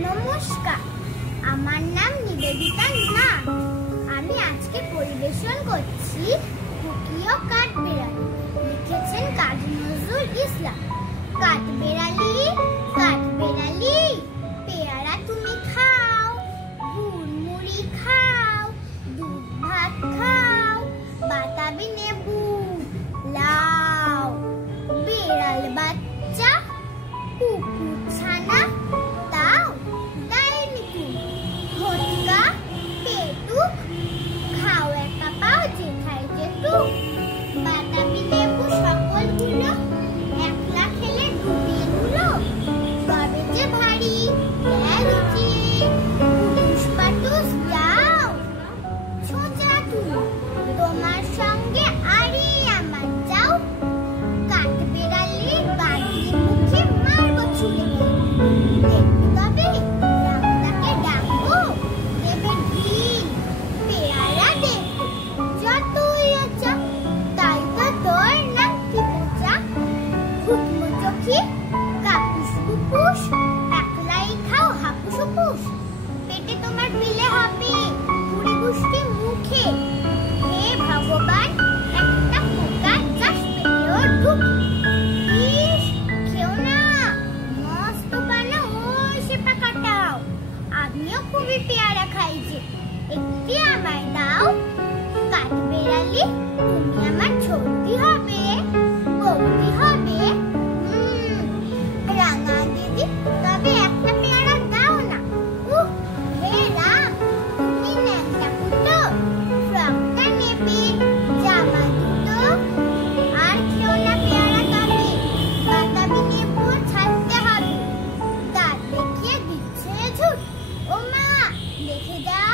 নমস্কার, আমার নাম নিবেদিতা নাথ। আমি আজকে পরিবেশন করছি কুকিও কাঠবেড়ালি। লিখেছেন কাজী নজরুল ইসলাম। কাঠবেড়ালি, কাঠবেড়ালি, পেয়ারা তুমি খাও, গুড়মুড়ি খাও, দুধ ভাত খাও, বাতাবি নেবু লাও। বেড়াল বাচ্চা কুকুর ছানা তাও দেয়নি তুমি। ঘটকা পেটুক খাও একা পাও যেথায় যেটুক। বাতাবি লেবু সকলগুলো একলা খেলে ডুবিয়ে গুলো। তবে যে ভারী পুটুস পাটুস যাও সোজা তুমি, তোমার সঙ্গে আরি আমার যাও। কাঠবেড়ালি বাড়ির মুখে মারবো ছুড়ে দেখবি তবে রামটাকে ডাকবো দেবে ঢিল। পেয়ারা দেখবো যতই আচ্ছা তাই তো তোর নাম কি বোঝা। ঘুটমো চোখি কাপুস কুপুস একলাই খাও হাপুস হুপুস। পেটে তোমার বিলে হবে পুরি গুষ্টি মুখে। হে ভগবান একটা পোকা চাষ পেলেও ঢুকে। ইস খেও না, মস্ত পানা ওই সেপা কাটাও। আমিও খুবই পেয়ারা খাই যে, একটি আমায় দাও। কাঠবেড়ালি তুমি আমার ছোটদি হবে, বৌদি হবে। রাঙা দিদি তবে একটা পেয়ারা দাও না। হে রাম তুমি ন্যাংটা পুতো, ফ্রকটা নেবে জামা দুটো। আর খেও না পেয়ারা তবে, বাতাবি নেবু ছাড়তে হবে। দাঁত দেখিয়ে দিচ্ছে ঝুট, ও মা দেখে যাও